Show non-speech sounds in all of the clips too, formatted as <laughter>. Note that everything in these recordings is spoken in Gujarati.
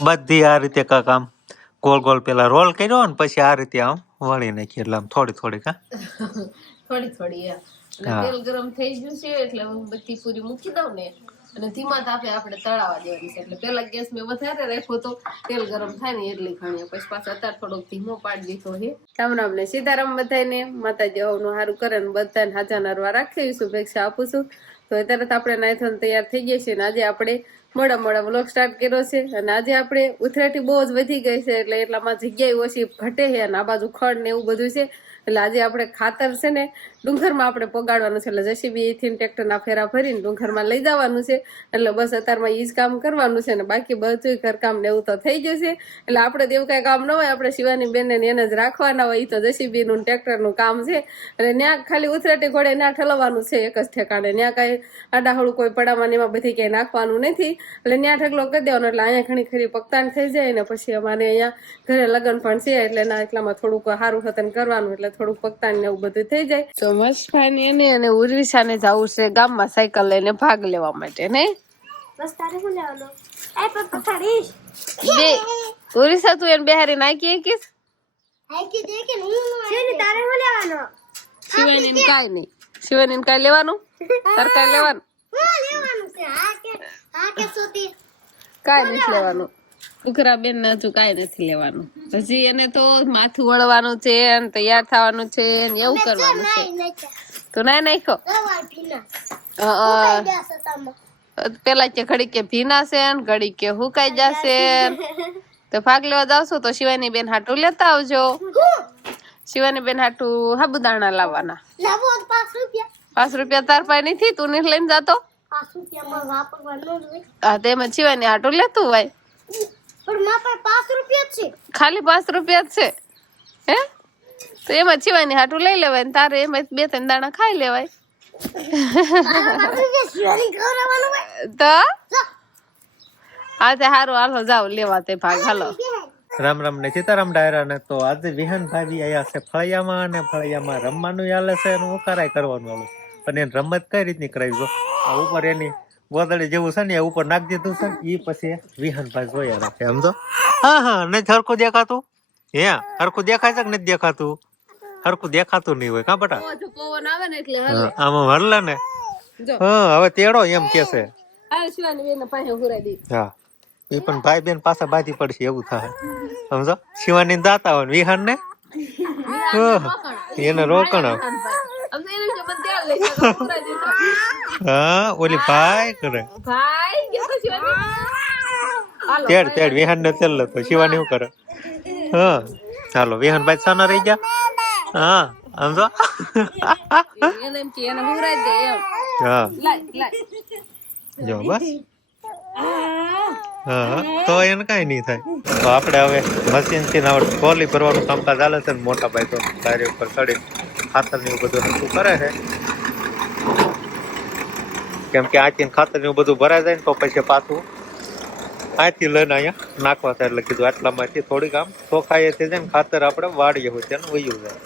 બધી આ રીતે કાંક આમ ગોલ ગોલ પેલા રોલ કર્યો ને પછી આ રીતે આમ વળી નાખી. એટલે આમ થોડી થોડી કા થોડી થોડી. તેલ ગરમ થઈ ગયું છે એટલે હું બધી પૂરી મૂકી દઉં ને અને ધીમા તાપે આપણે તળાવા દેવાની છે. એટલે પેલા ગેસ મેં વધારે રાખ્યો તો તેલ ગરમ થાય ને એટલી ખાણી પછી પાછો અત્યારે થોડોક ધીમો પાડી દીધો છે. રામ રામ ને સીતારામ બધાને માતાજી હવનું સારું કરે ને બધાને હાજા નરવા રાખી શુભેચ્છા આપું છું. તો અત્યારે તો આપણે નાયથોન તૈયાર થઈ ગયા છીએ ને આજે આપણે મોડા મોડા બ્લોગ સ્ટાર્ટ કર્યો છે. અને આજે આપણે ઉથરાટી બહુ જ વધી ગઈ છે, એટલે એટલામાં જગ્યાએ ઓછી ઘટે છે અને આ બાજુ ખડ ને એવું બધું છે. એટલે આજે આપણે ખાતર છે ને ડુંગરમાં આપણે પગાડવાનું છે. એટલે જસીબી થી ટ્રેક્ટરના ફેરા ભરીને ડુંગરમાં લઈ જવાનું છે. એટલે બસ અત્યારમાં ઈ જ કામ કરવાનું છે ને બાકી બધું ઘરકામ ને એવું તો થઈ ગયું છે. એટલે આપણે તો એવું કાંઈ કામ ન હોય, આપણે શિવાની બેનને એને જ રાખવાના હોય. એ તો જેસીબીનું ટ્રેક્ટરનું કામ છે. અને ત્યાં ખાલી ઉથરાટી ઘોડે ત્યાં ઠલવવાનું છે એક જ ઠેકાણે. ત્યાં કાંઈ આડાહળું કોઈ પડાવવાની એમાં બધી ક્યાંય નાખવાનું નથી. એટલે ત્યાં ઠગલો કરી દેવાનો એટલે અહીંયા ઘણી ખરી પકતાન થઈ જાય ને પછી અમારે અહીંયા ઘરે લગ્ન પણ છે એટલે એના એટલામાં થોડુંક સારું હતું કરવાનું એટલે થોડુંક પકતાન ને એવું બધું થઈ જાય. તો મસ્તફાની એને અને ઉર્વિશાને જવું છે ગામમાં સાયકલ લઈને ભાગ લેવા માટે ને? બસ તારે શું લેવાનું? એ પણ પથાડીશ બે. ઉર્વિશા તું એને બેહારી નાખી કે શિવાની કાંઈ નહીં. શિવાની કાંઈ લેવાનું? તારે કાંઈ લેવાનું? લેવાનું છે. કાંઈ નથી લેવાનું? ઉખરા બેન ને હજુ કાંઈ નથી લેવાનું. હજી એને તો માથું વળવાનું છે અને તૈયાર થવાનું છે ને એવું કરવાનું છે. તો ના નાખ્યો? દવા પીના અ, અ, દેસ તમે. પેલા કે ઘડી કે ભીના છે ને ઘડી કે હુકાઈ જશે તો ભાગ લેવા જાવશો તો શિવાની બેન હાટું લેતા આવજો. શિવાની બેન હાટું સાબુદાણા લાવવાના. પાંચ રૂપિયા. પાંચ રૂપિયા તાર પાસે નથી તું નહીં લઈને જાતો? તેમાં શિવાની હાટું લેતું છે. ખાલી પાંચ રૂપિયા જ છે. હે? તો એમાં જીવાની હાટું લઈ લેવાય ને તારે એમાં બે ત્રણ દાણા ખાઈ લેવાય. તો? આજે હારું સારું હાલો જાવ લેવા તે ભાગ હાલો. રામ રામ ને સીતારામ ડાયરા ને તો આજે વિહાન ભાભી આયા છે ફળિયામાં અને ફળિયામાં રમવાનું હાલે છે એનું ઉકારાય કરવાનું હાલું અને એને રમત કઈ રીતની કરાવી? જો આ ઉપર એની ગોદડી જેવું છે ને એ ઉપર નાખી દીધું છે. ને એ પછી વિહાન ભાઈ જોયા રાખે સમજો હા હા નથી હરખું દેખાતું? હે હરખું દેખાય છે કે નથી દેખાતું? હરખું દેખાતું નહીં હોય કા બટા? પવન આવે ને એટલે આમાં હરલે ને? હા હવે તેડો એમ કે છે. હા એ પણ ભાઈ બેન પાછા બાજી પડશે એવું થાય. સમજો શિવાની દાતા હોય વિહાન ને એને રોકણ. લઈ. હા ઓલી ભાઈ કરે. ભાઈ કેમ શિવાની? તેડ તેડ વિહાન ને તેલ તો શિવાની શું કરે? હા ચાલો વિહાન ભાઈ સાના રહી ગયા? હા સમજો એને એમ કે એને હુરાઈ દે એમ. હા. લાય લાય. જો બસ. હા. તો એને કઈ નહીં થાય. તો આપણે હવે મશીનથી હવે ટ્રોલી ભરવાનું કામકાજ ચાલે છે ને મોટા ભાઈ તો ડાયરી ઉપર ચડી ખાતર ને એવું બધું હરખું કરે છે. કેમ કે આથી ખાતર ને એવું બધું ભરાઈ જાય ને તો પછી પાછું અહીંથી લઈને અહીંયા નાખવા થાય એટલે કીધું આટલામાંથી થોડીક આમ ચોખાઈએ થઈ જાય ને ખાતર આપણે વાડીએ હોય તેને વયું જાય.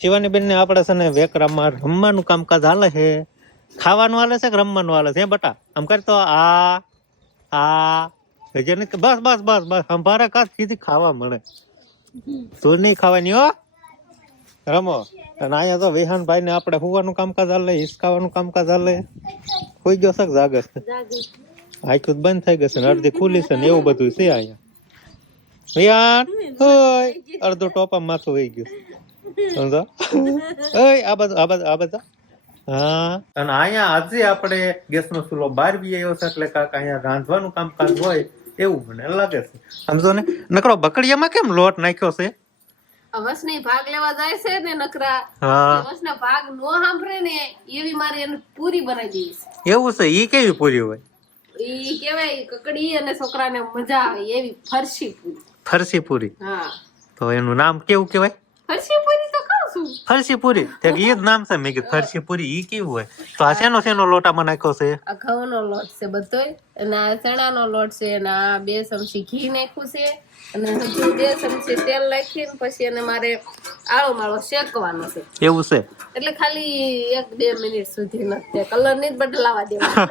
શિવાની બેન ને આપણે છે ને વેકરામાં રમવાનું કામકાજ હાલે છે. ખાવાનું હાલે છે કે રમવાનું હાલે છે? બટા આમ કરતો આ આ બસ બસ બસ બસ સંભારે કાચ સીધી ખાવા મળે. તું નહીં ખાવાની હો? રમો. અને અહીંયા તો વિહાનભાઈ ને આપણે હુવાનું કામકાજ હાલે હિસકાવાનું કામકાજ હાલે. કોઈ ગયો શક જાગે છે? આખું બંધ થઈ ગયું છે ને અડધી ખુલી છે ને એવું બધું છે અહીંયા. વિહાન હોય અડધું ટોપા માથું વહી ગયું સમજો? ઓય આ બધું આ બધું આ બધા હા. અને અહીંયા આજે આપણે ગેસ નો ચૂલો બહાર બી આવ્યો છે એટલે કાંક અહીંયા રાંધવાનું કામકાજ હોય એવું મને લાગે છે. સમજો ને? નકરો બકડીયામાં કેમ લોટ નાખ્યો છે? વસ ને ભાગ લેવા જાય છે ને નકરા હા. વસ ના ભાગ નો સાંભળે ને એવી મારી એને પૂરી બનાવી દઈશ એવું છે ઈ કેવી પૂરી હોય? ઈ કેવાય કકડી અને છોકરાને મજા આવે એવી ફરસી પૂરી. ફરસી પૂરી? હા. તો એનું નામ કેવું કેવાય ફરસી પૂરી ફરસી પૂરી તે ઈ જ નામ છે. મેં કીધું ફરસી પૂરી ઈ કેવું હોય? તો આ શેનો શેનો લોટામાં નાખ્યો છે? આ ઘઉંનો લોટ છે બધોય. અને આ ચણાનો લોટ છે. અને આ બે ચમચી ઘી નાખ્યું છે. અને હજુ બે ચમચી તેલ નાખીને પછી એને મારે આળો માળો શેકવાનો છે. એવું છે? એટલે ખાલી એક બે મિનિટ સુધી નથી કલરની બદલાવા દેવાનો.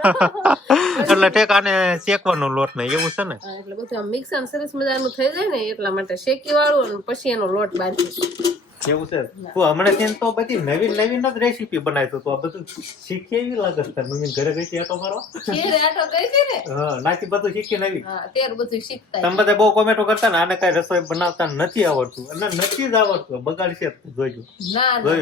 એટલે ટેકાને શેકવાનો લોટ ને એવું છે ને? એટલે બધું મિક્સર સરસ મજાનું થઈ જાય ને એટલા માટે શેકી વાળું અને પછી એનો લોટ બાંધીશું. એવું છે. તું હમણાં થી તો બધી નવી નવી જ રેસીપી બનાવી તો આ બધું શીખી એવી લાગે છે. મમ્મી ઘરે ગઈ હતી આટો મારો ખીર આટો કરી હતી ને? <laughs> હા નાથી બધું શીખી નવી. હા બધું શીખતા તમે બધા બહુ કોમેન્ટો કરતા ને આને કઈ રસોઈ બનાવતા નથી આવડતું. અને નથી જ આવડતું બગાડશે જ જોયું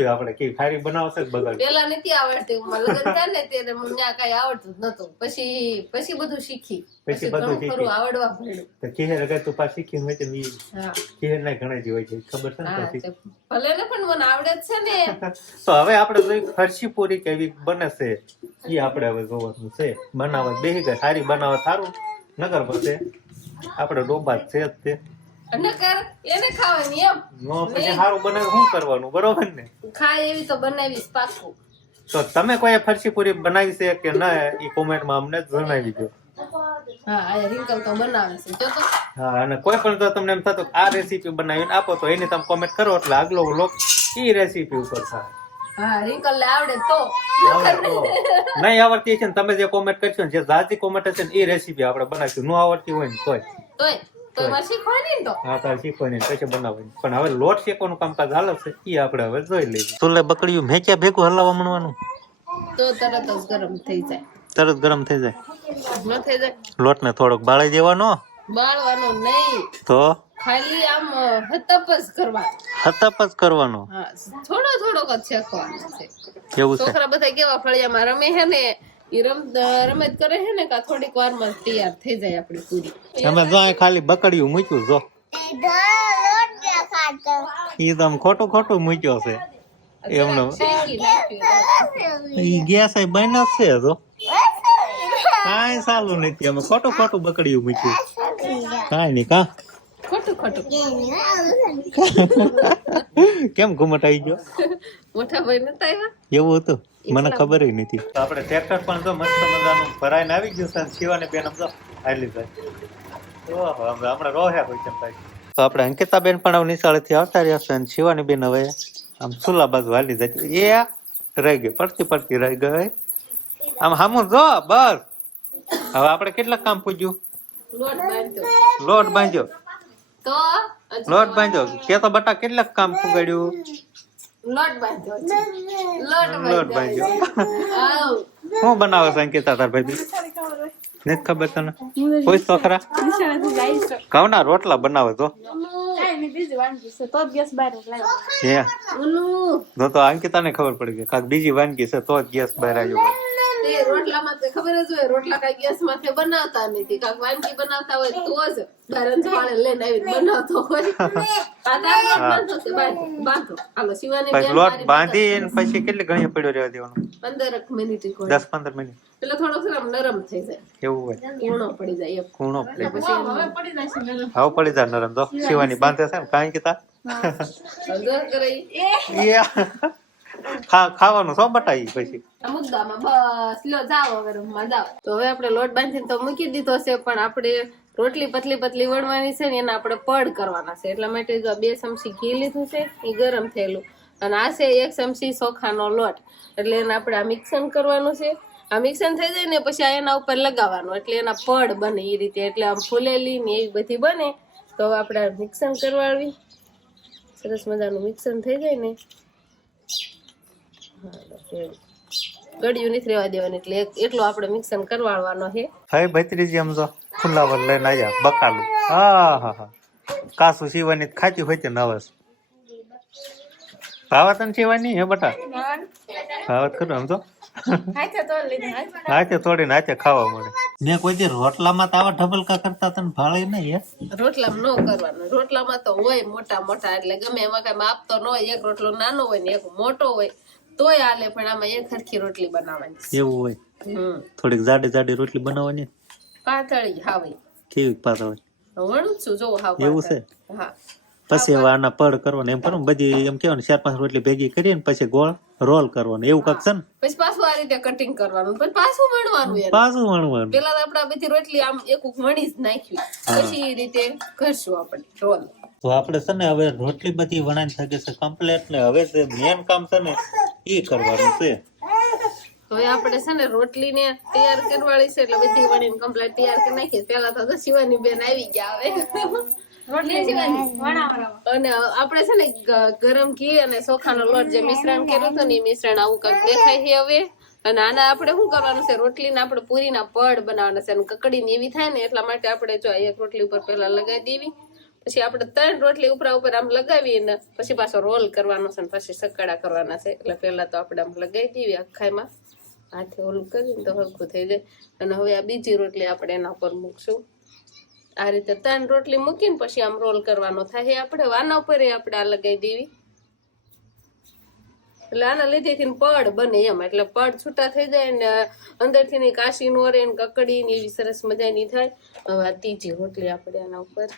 આપણે કે ખારી બનાવશે બગાડ પેલા નથી આવડતી. લગ્ન થયા ને ત્યારે મને કઈ આવડતું જ નતું પછી પછી બધું શીખી. પછી બધું ખરું આવડવા તો કેહર અગર તું પાછી શીખીને હોય તો મી કેહર ના ઘણા જ હોય છે ખબર છે ને ભલે ને પણ મને આવડે છે ને. <laughs> તો હવે આપણે જોઈ ફરસી પૂરી કેવી બને છે એ આપણે હવે જોવાનું છે. બનાવત બેહી ગયા સારી બનાવત સારું. નગર પછી આપણે ડોબા છે જ તે. અને એને ખાવાની એમ. નો પછી સારું બનાવ શું કરવાનું બરોબર ને? ખાય એવી તો બનાવીશ પાકું તો તમે કોઈ ફરસી પૂરી બનાવી છે કે ના એ કોમેન્ટમાં અમને જણાવી દો હા રિંકલ તો બનાવે છે. જો તો હા અને કોઈ પણ જો તમને એમ થતું આ રેસીપી બનાવીને આપો તો એની તમે કોમેન્ટ કરો એટલે આગલો લોક એ રેસીપી ઉપર થાય. હા રિંકલ ને આવડે તો. નહીં આવડતી છે ને તમે જે કોમેન્ટ કરશો ને જે જાજી કોમેન્ટ હશે ને એ રેસીપી આપણે બનાવીશું. નું આવડતી હોય ને તોય. તોય પણ હવે લોટ શેકવાનું કામકાજ હાલે છે એ આપણે હવે જોઈ લઈએ. ચૂલે બકડીયું મેચ્યા ભેગું હલાવવા માંડવાનું તો તરત જ ગરમ થઈ જાય. તરત ગરમ થઈ જાય. ન થઈ જાય. લોટને થોડોક બાળી દેવાનો. બાળવાનો નહીં. તો? ખાલી આમ હતપ જ હતપ જ કરવાનો. હા થોડો થોડોક જ શેકવાનો છે. એવું છે. છોકરા બધા કેવા ફળિયામાં રમે છે ને ઈ રમ રમત કરે છે ને કા થોડીક વારમાં જ તૈયાર થઈ જાય આપણી પૂરી. તમે જો ખાલી બકડીયું મૂક્યું જો. ઈ તો આમ ખોટું ખોટું મૂક્યો છે. એમનો ઈ ગેસ બન્યા છે તો કાંઈ સારું નથી. અમે ખોટું ખોટું બકડીયું મૂક્યું. કાંઈ નહીં કા? ખોટું ખોટું. કેમ ઘુમટ આવી ગયો? મોટા ભાઈ નતા આવ્યા? એવું હતું? મને ખબર નથી. આપણે ટ્રેક્ટર પણ તો મસ્ત મજાનું ભરાઈને આવી ગયું છે શિવાને બેન આમ જો આટલી ભાઈ ઓહો અમે હમણાં રોહ્યા હોય તેમ ભાઈ. તો આપણે અંકિતાબેન પણ હવે નિશાળેથી આવતા રહ્યા છે અને શિવાની બેન હવે આમ સુલા બાજુ હાલી જતી એ રહી ગઈ પડતી પડતી રહી ગઈ. આમ હામું જો બસ. હવે આપણે કેટલા કામ પૂજ્યું? લોટ બાંધ્યો. લોટ બાંધ્યો. તો લોટ બાંધ્યો કે તો બટા કેટલા કામ પુગાડ્યું? લોટ બાંધ્યો લોટ બાંધ્યો શું બનાવે છે અંકિતા તાર ભાઈ નથી ખબર તને? કોઈ ખરા. ઘઉંના રોટલા બનાવે તો. ઓલું તો તો અંકિતાને ખબર પડી ગઈ. કાંઈક બીજી વાનગી છે તો જ ગેસ બહાર આવ્યો તે રોટલામાં તો ખબર જ હોય રોટલા કઈ ગેસ માથે બનાવતા નથી. કાંક વાનગી બનાવતા હોય તો જ બારંજ વાળે લઈને આવીને બનાવતો હોય. આ તાર લોટ બાંધો છે, બાંધો, બાંધો. હાલો, શિવાની બેન લોટ મારી પછી કેટલી ઘણી પડ્યો રહેવા દેવાનો? પંદરક મિનિટ ઈ કોઈ. દસ પંદર મિનિટ. એટલે થોડોક આમ નરમ થઈ જાય. એવું હોય. કૂણો પડી જાય એમ. કૂણો પડે હવે પડી જાય નરમ. તો શિવાની બાંધે છે ને કાંઈ એ ખા ખાવાનું સો બટાઈ પછી? મુદ્દામાં બસ. લો, જાઓ હવે રૂમમાં, જાઓ. તો હવે આપણે લોટ બાંધીને તો મૂકી દીધો છે, પણ આપણે રોટલી પતલી પતલી વણવાની છે ને એના આપણે પડ કરવાના છે. એટલા માટે જો બે ચમચી ઘી લીધું છે, એ ગરમ થયેલું. અને આ છે એક ચમચી ચોખાનો લોટ. એટલે એને આપણે આ મિક્સન કરવાનું છે. આ મિક્સન થઈ જાય ને પછી આ એના ઉપર લગાવવાનું. એટલે એના પડ બને એ રીતે. એટલે આમ ફૂલેલી ને એવી બધી બને. તો આપણે મિક્સન કરવાવી સરસ મજાનું મિક્સન થઈ જાય ને. ગળ્યું નથી રહેવા દેવાનું એટલે એટલો આપણે મિક્સન કરવાડવાનો છે. હવે ભત્રીજી આમ જો ફુલાવર લઈને આવ્યા બકાલું. હા હા હા. કાસુ સીવાની ખાતી હોય તે નવસ. ભાવત ને સીવાની હે બટા? ભાવત ખરું આમ તો. હાથે તોડીને હાથે ખાવા મળે. મેં કોઈ દી રોટલામાં તો આવા ઢબલકા કરતા તને ભાળે નહીં હે? રોટલામાં ન કરવાનું. રોટલામાં તો હોય મોટા મોટા એટલે ગમે એમાં કઈ માપતો ન હોય. એક રોટલો નાનો હોય ને એક મોટો હોય. તોય આલે પણ આમાં એક સરખી રોટલી બનાવવાની એવું હોય? થોડીક જાડી જાડી રોટલી બનાવવાની? પાતળી હાવી. કેવી પાતળી? વણું છું જો હાવ એવું છે? હા. પછી આના પડ કરવાના એમ કરો બધી એમ કેવાનું ચાર પાંચ રોટલી ભેગી કરીને પછી ગોળ રોલ કરવાનું. એવું કાક છે ને? પછી પાછું આ રીતે કટિંગ કરવાનું પછી પાછું વણવાનું પાછું વણવાનું. પેલા તો આપણે બધી રોટલી આમ એક વણી જ નાખ્યું પછી રીતે કરશું આપણે રોલ. તો આપણે છે ને હવે રોટલી બધી વણાઈ શકે છે કમ્પ્લેટ ને હવે જે મેન કામ છે ને એ કરવાનું છે. હવે આપણે છે ને રોટલી ને તૈયાર કરવાળી છે એટલે બધી વણીને કમ્પ્લેટ તૈયાર કરી નાખી પેલા તો જો શિવાની બેન આવી ગયા હવે. રોટલી શિવાની. અને આપણે છે ને ગરમ ઘી અને ચોખાનો લોટ જે મિશ્રણ કર્યું હતું ને એ મિશ્રણ આવું કંઈક દેખાય છે હવે. અને આના આપણે શું કરવાનું છે? રોટલીના આપણે પૂરીના પડ બનાવવાના છે અને કકડી ને એવી થાય ને એટલા માટે આપણે જો એક રોટલી ઉપર પહેલા લગાવી દેવી. પછી આપણે ત્રણ રોટલી ઉપરા ઉપર આમ લગાવીએ ને પછી પાછો રોલ કરવાનો છે ને પછી સકડા કરવાના છે. એટલે પહેલા તો આપણે આમ લગાવી દેવી અખાઈમાં હાથે ઓલું કરીને તો હરખું થઈ જાય. અને હવે આ બીજી રોટલી આપણે એના ઉપર મૂકશું. આ રીતે ત્રણ રોટલી મૂકીને પછી આમ રોલ કરવાનો થાય. આપણે આના ઉપર આપણે આ લગાવી દેવી. એટલે આના લીધેથી પડ બને એમ. એટલે પડ છૂટા થઈ જાય ને અંદરથી ની કાશી નો રે ને કકડી ને એવી સરસ મજાની થાય. હવે આ ત્રીજી રોટલી આપણે આના ઉપર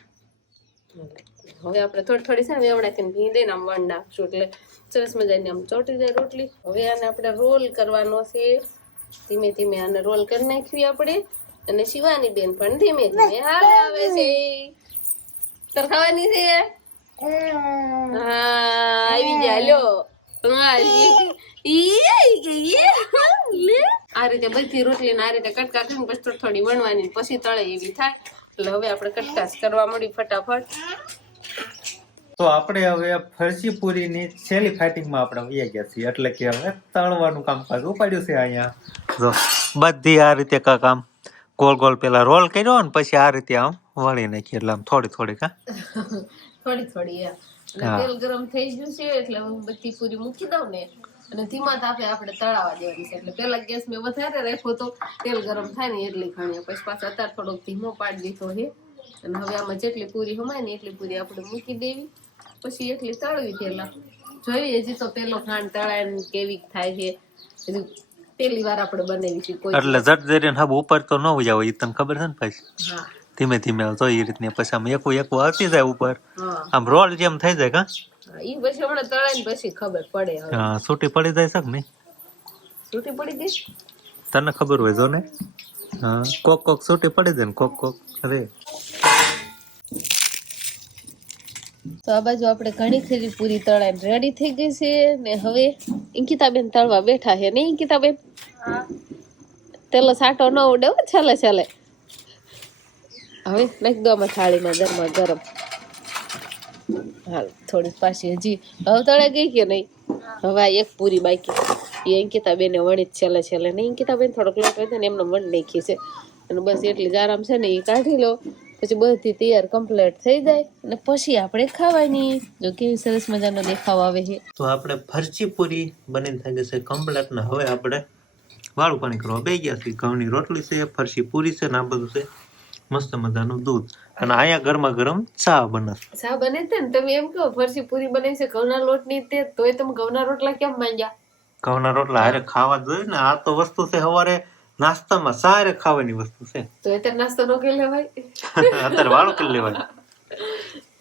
હવે આપણે થોડી થોડી છે ને વેવડાથી ભી દઈને આમ વણ નાખશું એટલે સરસ મજાની આમ ચોટી જાય રોટલી. હવે આને આપણે રોલ કરવાનો છે. ધીમે ધીમે આને રોલ કરી નાખવી આપણે. અને શિવાની બેન પણ ધીમે ધીમે હાલે આવે છે. તર ખાવાની છે? હા. આવી જા લ્યો. આ રીતે બધી રોટલી આ રીતે કટકા કરીને પછી થોડી થોડી વણવાની પછી તળે એવી થાય. એટલે હવે આપણે કટકાસ કરવા મળી ફટાફટ. તો આપણે હવે ફરસી પૂરીની છેલ્લી ફાઇટિંગમાં આપણે વહી ગયા છીએ. એટલે કે હવે તળવાનું કામકાજ ઉપાડ્યું છે અહીંયા. જો બધી આ રીતે કા આમ ગોલ ગોલ પેલા રોલ કર્યો ને પછી આ રીતે આમ વળી નાખી એટલે આમ થોડી થોડી કા થોડી થોડી. તેલ ગરમ થઈ ગયું છે એટલે હું બધી પૂરી મૂકી દઉં ને. અને ધીમા તાપે આપણે તળાવા દેવાની છે. એટલે પેલા ગેસ મેં વધારે રાખ્યો તો તેલ ગરમ થાય ને એટલી ખાણી પછી પાછા અત્યારે થોડોક ધીમો પાડી દીધો છે. અને હવે આમાં જેટલી પૂરી હમાય ને એટલી પૂરી આપણે મૂકી દેવી. પછી એટલી તળવી પેલા જોઈએ હજી તો પેલો ખાંડ તળાય ને કેવી થાય છે. પેલી વાર આપણે બનાવી છે કોઈ એટલે જટ હબ ઉપર તો ન જાવ એ તને ખબર છે ને પછી ધીમે ધીમે તો એ રીતની પછી આમ એકું એકું આવતી જાય ઉપર. આમ રોલ જેમ થઈ જાય કા ઈ પછી હમણાં તળાઈ પછી ખબર પડે હવે. હા, છૂટી પડી જાય છે ને છૂટી પડી ગઈ? તને ખબર હોય જો ને હા કોક કોક છૂટી પડી જાય ને કોક કોક. અરે તો આ બાજુ આપણે ઘણી ખરી પૂરી તળાઈ રેડી થઈ ગઈ છે ને હવે અંકિતાબેન તળવા બેઠા છે. ને અંકિતાબેન? તેલો સાટો ન ઉડે હો છેલ્લે છેલ્લે હવે નાખી દો આમાં થાળીમાં ગરમા ગરમ. હાલ થોડી પાછી હજી હવે તળે ગઈ કે નહીં? હવે આ એક પૂરી બાકી. એ અંકિતાબેને વણી છેલ્લે છેલ્લે. નહીં અંકિતાબેન થોડોક લોટ હોય ને એમને વણ નાખી છે. અને બસ એટલી આરામ છે ને એ કાઢી લો. પછી બધી તૈયાર કમ્પ્લીટ થઈ જાય અને પછી આપણે ખાવાની. જો કેવી સરસ મજાનો દેખાવ આવે છે. તો આપણે ફરચી પૂરી બનીને થઈ છે કમ્પ્લીટ ને હવે આપણે વાળું પાણી કરવા બે ગયા છે ઘઉંની રોટલી છે ફરસી પૂરી છે ને આ બધું છે. મસ્ત મજાનું દૂધ. અને અહીંયા ગરમા ગરમ ચા બને. ચા બને છે ને તમે એમ કહો ફરસી પૂરી બનાવી છે ઘઉંના લોટની તે તોય તમે ઘઉંના રોટલા કેમ માંગ્યા? ઘઉંના રોટલા હારે ખાવા જોઈએ ને આ તો વસ્તુ છે સવારે નાસ્તામાં સારે ખાવાની વસ્તુ છે. તો એ નાસ્તો નો કરી લેવાય? <laughs> અત્યારે વાળો કરી લેવાય.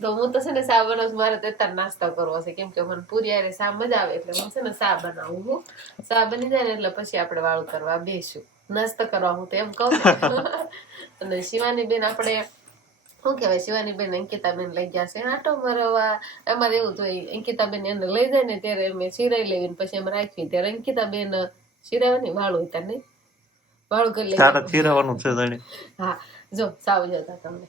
તો હું તો છે ને સા બનાવું મારે તો અત્યારે નાસ્તો કરવો છે. કેમ કે મને પૂરી હારે સા મજા આવે એટલે હું છે ને સા બનાવું હું સા બની જાય ને એટલે પછી આપણે વાળું કરવા બેસું. નાસ્તો કરવા હું તો એમ કહું. <laughs> અને શિવાની બેન આપણે શું કહેવાય શિવાની બેન અંકિતા બેન લઈ ગયા છે. આટો મરવા અમારે એવું તો અંકિતા બેન એને લઈ જાય ને ત્યારે અમે સિરાઈ લેવી ને પછી અમે રાખવી ત્યારે અંકિતા બેન સિરાવાની વાળું હતા નહીં? વાળું કરી લઈ તારે ચીરવાનું છે જાણે હા જો સાવ જતા તમને.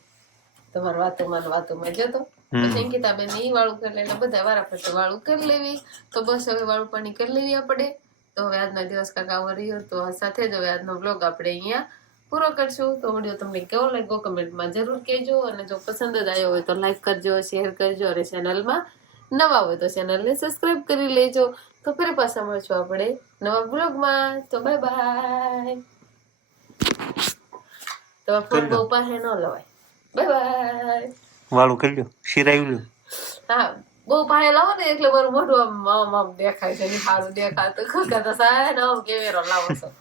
તમારા વાતોમાં વાતો વાતોમાં જતો. પછી અંકિતાબેન ઈ વાળું કરી લે એટલે બધા વારા ફરતે વાળું કરી લેવી. તો બસ હવે વાળું પાણી કરી લેવી આપણે. તો હવે આજના દિવસ કાકા રહ્યો તો સાથે જ હવે આજનો બ્લોગ આપણે અહીંયા પૂરો કરશું તો વીડિયો તમને કેવો લાગ્યો કમેન્ટમાં જરૂર કહેજો અને જો પસંદ જ આવ્યો હોય તો લાઈક કરજો શેર કરજો અને ચેનલમાં નવા હોય તો ચેનલને સબસ્ક્રાઇબ કરી લેજો. તો ફરી પાછા મળશું આપણે નવા બ્લોગમાં તો બાય બાય તો ફોન બહુ પાસે ન લવાય. બાય બાય વાળું કરી લ્યો શિરાવી લ્યો. હા બહુ પાસે લાવો ને એટલે મારું મોઢું આમ આમ દેખાય છે સારું દેખાતું ખુશ કરતા સાહેબ કેમેરો લાવો છો.